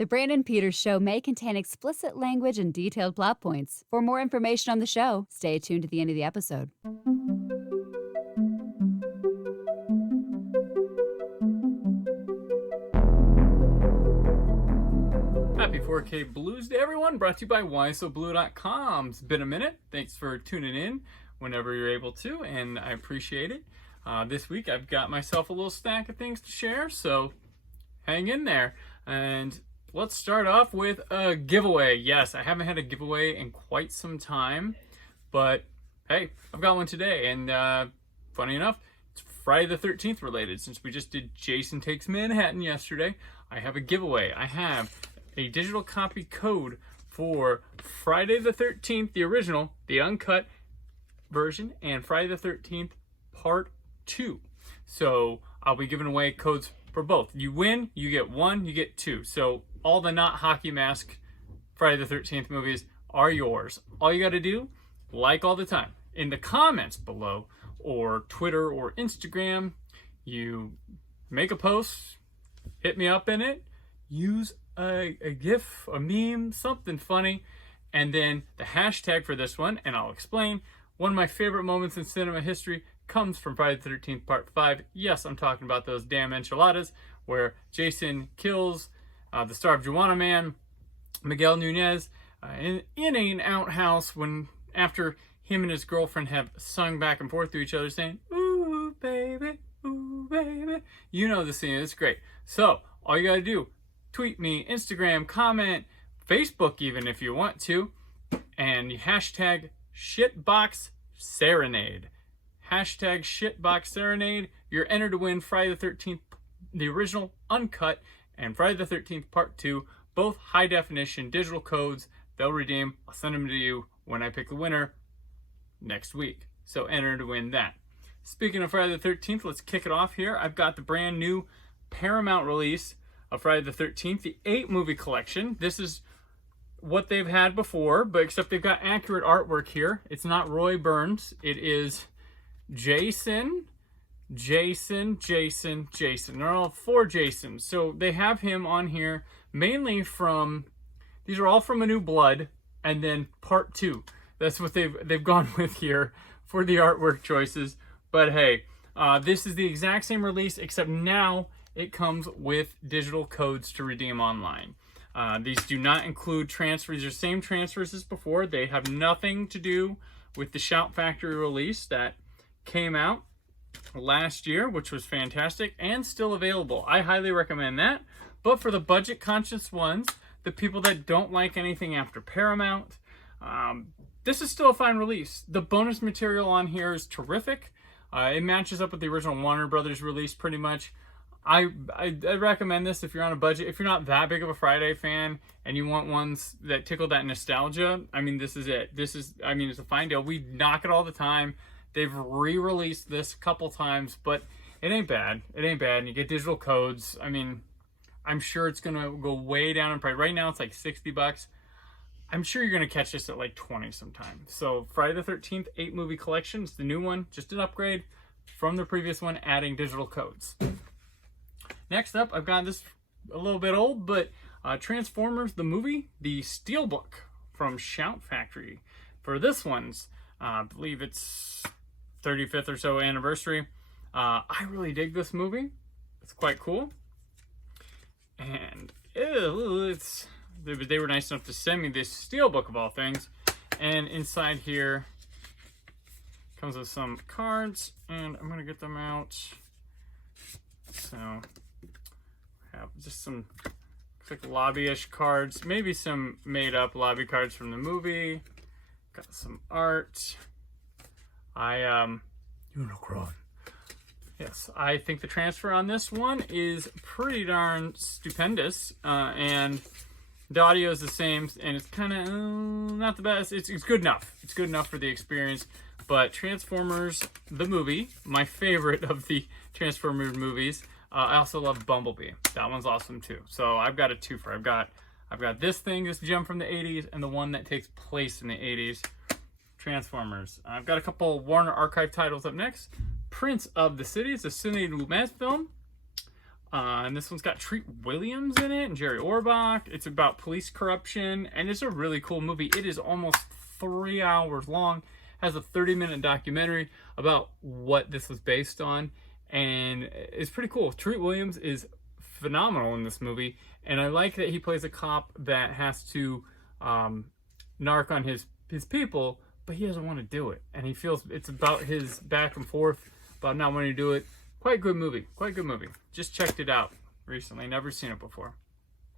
The Brandon Peters Show may contain explicit language and detailed plot points. For more information on the show, stay tuned to the end of the episode. Happy 4K Blues Day, everyone. Brought to you by whysoblu.com. It's been a minute. Thanks for tuning in whenever you're able to, and I appreciate it. This week, I've got myself a little stack of things to share, so hang in there. And let's start off with a giveaway. Yes, I haven't had a giveaway in quite some time, but hey, I've got one today. And funny enough, it's Friday the 13th related. Since we just did Jason Takes Manhattan yesterday, I have a giveaway. I have a digital copy code for Friday the 13th, the original, the uncut version, and Friday the 13th Part 2. So I'll be giving away codes for both. You win, you get one, you get two. So all the not hockey mask Friday the 13th movies are yours. All you got to do, like all the time, in the comments below, or Twitter or Instagram, you make a post, hit me up in it, use a GIF, a meme, something funny, and then the hashtag for this one, and I'll explain. One of my favorite moments in cinema history comes from Friday the 13th Part 5. Yes, I'm talking about those damn enchiladas, where Jason kills the star of Juana Man, Miguel Nunez, in an outhouse after him and his girlfriend have sung back and forth to each other saying, ooh, baby, ooh, baby. You know the scene, it's great. So, all you gotta do, tweet me, Instagram, comment, Facebook even if you want to, and hashtag shitboxserenade. Hashtag shitboxserenade. You're entered to win Friday the 13th, the original uncut, and Friday the 13th Part 2, both high definition digital codes. They'll redeem. I'll send them to you when I pick the winner next week. So enter to win that. Speaking of Friday the 13th, let's kick it off here. I've got the brand new Paramount release of Friday the 13th, the 8-movie collection. This is what they've had before, but except they've got accurate artwork here. It's not Roy Burns. It is Jason. There are all 4 Jasons. So they have him on here mainly from, these are all from A New Blood, and then Part 2. That's what they've gone with here for the artwork choices. But hey, this is the exact same release, except now it comes with digital codes to redeem online. These do not include transfers. They're the same transfers as before. They have nothing to do with the Shout Factory release that came out last year, which was fantastic and still available. I highly recommend that. But for the budget conscious ones, the people that don't like anything after Paramount, this is still a fine release. The bonus material on here is terrific. It matches up with the original Warner Brothers release pretty much. I recommend this if you're on a budget. If you're not that big of a Friday fan and you want ones that tickle that nostalgia, I mean, this is it. It's a fine deal. We knock it all the time. They've re-released this a couple times, but it ain't bad. It ain't bad. And you get digital codes. I mean, I'm sure it's going to go way down in price. Right now, it's like $60. I'm sure you're going to catch this at like 20 sometime. So Friday the 13th 8-movie collection. It's the new one. Just an upgrade from the previous one, adding digital codes. Next up, I've got this a little bit old, but Transformers the movie, the Steelbook from Shout Factory. For this one's, I believe it's 35th or so anniversary. I really dig this movie. It's quite cool. And they were nice enough to send me this Steelbook of all things. And inside here comes with some cards, and I'm going to get them out. So have just some like lobby-ish cards, maybe some made-up lobby cards from the movie. Got some art. Unicron. Yes, I think the transfer on this one is pretty darn stupendous, and the audio is the same, and it's kind of not the best. It's good enough. It's good enough for the experience. But Transformers the movie, my favorite of the Transformers movies. I also love Bumblebee. That one's awesome too. So I've got a twofer. I've got this thing, this gem from the 80s, and the one that takes place in the 80s. Transformers. I've got a couple Warner Archive titles up next. Prince of the City. It's a Sidney Lumet film. And this one's got Treat Williams in it and Jerry Orbach. It's about police corruption, and it's a really cool movie. It is almost 3 hours long. Has a 30-minute documentary about what this was based on, and it's pretty cool. Treat Williams is phenomenal in this movie, and I like that he plays a cop that has to narc on his people, but he doesn't want to do it, and he feels it's about his back and forth about not wanting to do it. Quite good movie. Quite good movie. Just checked it out recently. Never seen it before.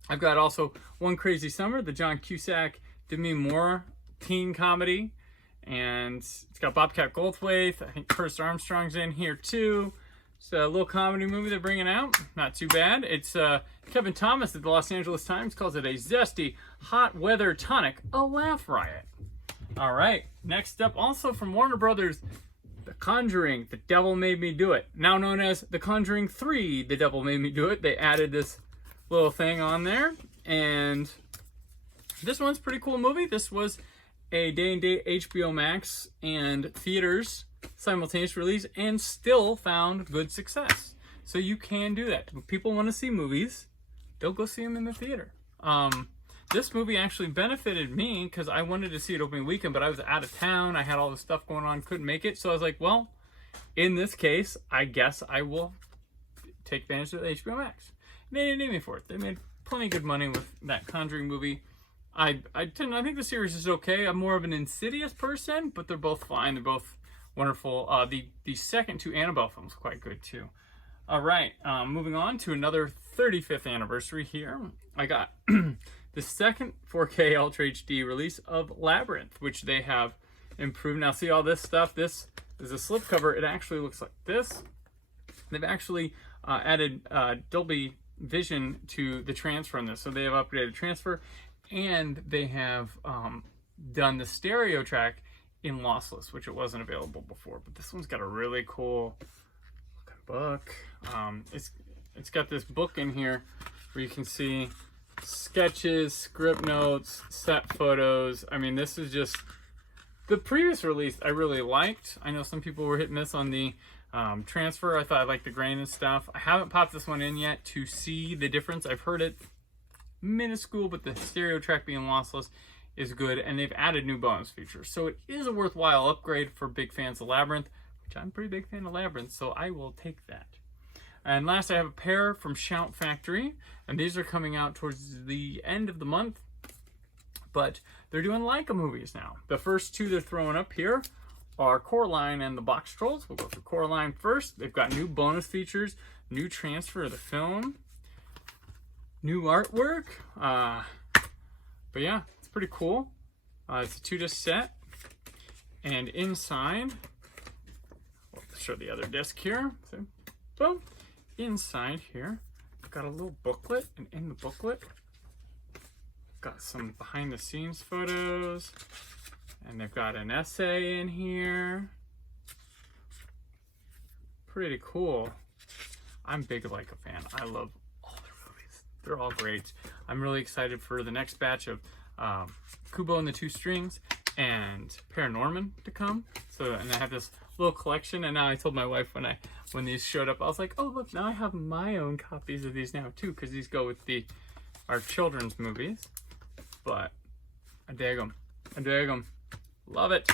I've got also One Crazy Summer, the John Cusack, Demi Moore teen comedy. And it's got Bobcat Goldthwait. I think Curtis Armstrong's in here too. It's a little comedy movie they're bringing out. Not too bad. It's Kevin Thomas at the Los Angeles Times calls it a zesty, hot weather tonic, a laugh riot. All right. Next up, also from Warner Brothers, The Conjuring, The Devil Made Me Do It. Now known as The Conjuring 3, The Devil Made Me Do It. They added this little thing on there. And this one's a pretty cool movie. This was a day-and-date HBO Max and theaters simultaneous release and still found good success. So you can do that. If people want to see movies, they'll go see them in the theater. This movie actually benefited me because I wanted to see it opening weekend, but I was out of town. I had all this stuff going on, couldn't make it. So I was like, well, in this case, I guess I will take advantage of the HBO Max. And they didn't need me for it. They made plenty of good money with that Conjuring movie. I think the series is okay. I'm more of an Insidious person, but they're both fine. They're both wonderful. The second two Annabelle films are quite good too. All right, moving on to another 35th anniversary here. I got the second 4K Ultra HD release of Labyrinth, which they have improved. Now see all this stuff? This is a slipcover. It actually looks like this. They've actually added Dolby Vision to the transfer on this. So they have upgraded transfer, and they have done the stereo track in lossless, which it wasn't available before. But this one's got a really cool book. It's got this book in here where you can see sketches, script notes, set photos. I mean, this is just the previous release I really liked. I know some people were hitting this on the transfer. I thought I liked the grain and stuff. I haven't popped this one in yet to see the difference. I've heard it minuscule, but the stereo track being lossless is good, and they've added new bonus features. So it is a worthwhile upgrade for big fans of Labyrinth, which I'm a pretty big fan of Labyrinth, so I will take that. And last, I have a pair from Shout Factory, and these are coming out towards the end of the month, but they're doing Leica movies now. The first two they're throwing up here are Coraline and the Box Trolls. We'll go through Coraline first. They've got new bonus features, new transfer of the film, new artwork. But yeah, it's pretty cool. It's a 2-disc set, and inside, I'll show the other disc here. So, boom. Inside here, I've got a little booklet, and in the booklet, I've got some behind the scenes photos, and they've got an essay in here. Kubo cool. I'm big Leica fan. I love all their movies. They're all great. I'm really excited for the next batch of Kubo and the Two Strings and Paranorman to come. So, and I have this little collection, and now I told my wife when these showed up, I was like, oh look, now I have my own copies of these now too, because these go with our children's movies. But I dig them. I dig them. Love it.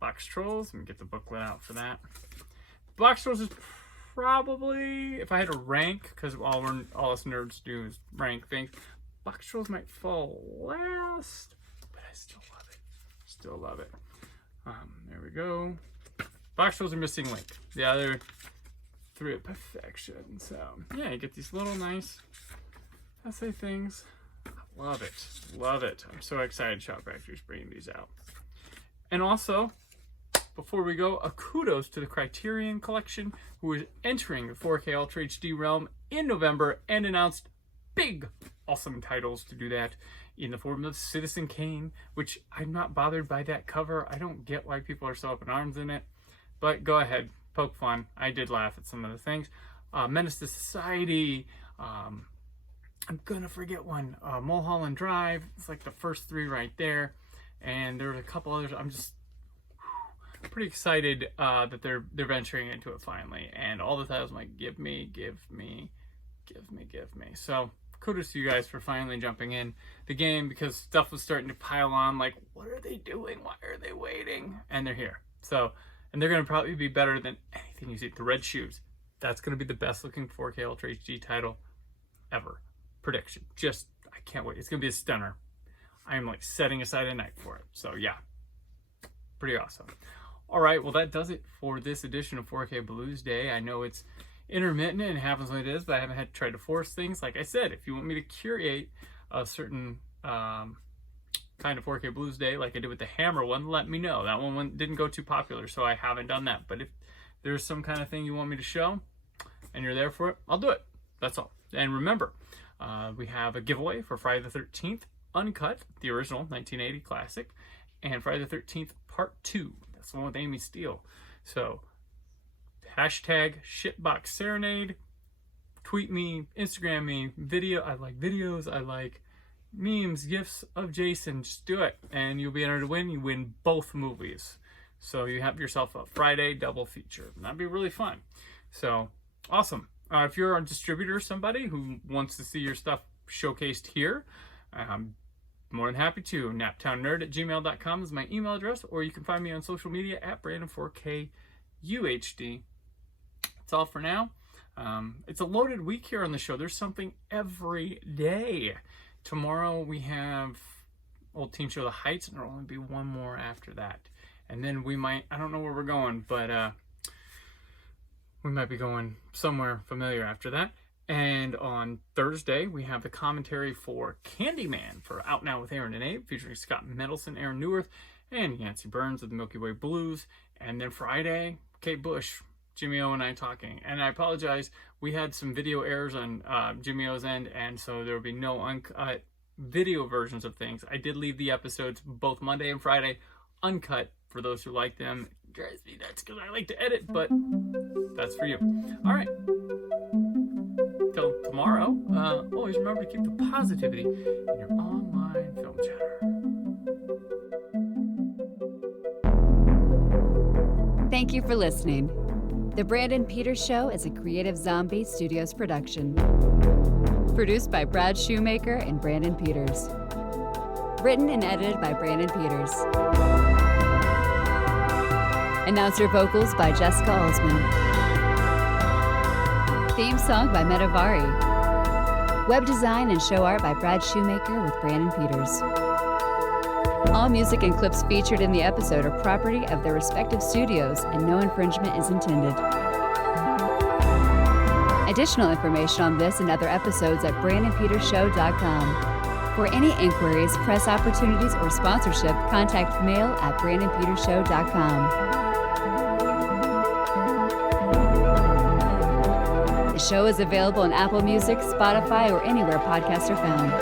Box Trolls. Let me get the booklet out for that. Box Trolls is probably, if I had to rank, because all us nerds do is rank things, Box Trolls might fall last, but I still love it. Still love it. There we go. Box Trolls are missing link. The other three are perfection. So yeah, you get these little nice essay things. Love it. Love it. I'm so excited Shout Factory's bringing these out. And also, before we go, a kudos to the Criterion Collection, who is entering the 4K Ultra HD realm in November and announced big, awesome titles to do that in the form of Citizen Kane, which I'm not bothered by that cover. I don't get why people are so up in arms in it, but go ahead, poke fun. I did laugh at some of the things. Menace to Society. I'm gonna forget one. Mulholland Drive. It's like the first three right there, and there's a couple others. I'm just pretty excited that they're venturing into it finally, and all the titles I'm like, give me give me. So kudos to you guys for finally jumping in the game, because stuff was starting to pile on. Like, what are they doing? Why are they waiting? And they're here. So, and they're going to probably be better than anything you see. The Red Shoes. That's going to be the best looking 4K Ultra HD title ever. Prediction. Just, I can't wait. It's going to be a stunner. I am like setting aside a night for it. So yeah, pretty awesome. All right, well, that does it for this edition of 4K BLUsday. I know it's intermittent and it happens when it is, but I haven't had to try to force things. Like I said, if you want me to curate a certain kind of 4K BLUsday, like I did with the Hammer one, let me know. That one didn't go too popular, so I haven't done that. But if there's some kind of thing you want me to show and you're there for it, I'll do it. That's all. And remember, we have a giveaway for Friday the 13th, Uncut, the original 1980 classic, and Friday the 13th Part 2. That's the one with Amy Steele. So, hashtag Shitbox Serenade, tweet me, Instagram me, I like videos, I like memes, gifs of Jason. Just do it, and you'll be entered to win. You win both movies. So you have yourself a Friday double feature. That'd be really fun. So, awesome. If you're a distributor, somebody who wants to see your stuff showcased here, more than happy to. naptownnerd@gmail.com is my email address, or you can find me on social media at Brandon4KUHD. That's all for now. It's a loaded week here on the show. There's something every day. Tomorrow we have old teen show The Heights, and there'll only be one more after that. And then we might, I don't know where we're going, but we might be going somewhere familiar after that. And on Thursday, we have the commentary for Candyman for Out Now with Aaron and Abe, featuring Scott Mendelson, Aaron Neuwirth, and Yancey Burns of the Milky Way Blues. And then Friday, Kate Bush, Jimmy O, and I talking. And I apologize, we had some video errors on Jimmy O's end, and so there will be no uncut video versions of things. I did leave the episodes both Monday and Friday uncut for those who like them. It drives me nuts because I like to edit, but that's for you. All right. Till tomorrow, always remember to keep the positivity in your online film chatter. Thank you for listening. The Brandon Peters Show is a Creative Zombie Studios production. Produced by Brad Shoemaker and Brandon Peters. Written and edited by Brandon Peters. Announcer vocals by Jessica Alsman. Theme song by Metavari. Web design and show art by Brad Shoemaker with Brandon Peters. All music and clips featured in the episode are property of their respective studios, and no infringement is intended. Additional information on this and other episodes at BrandonPetersShow.com. For any inquiries, press opportunities, or sponsorship, contact mail at BrandonPetersShow.com. The show is available on Apple Music, Spotify, or anywhere podcasts are found.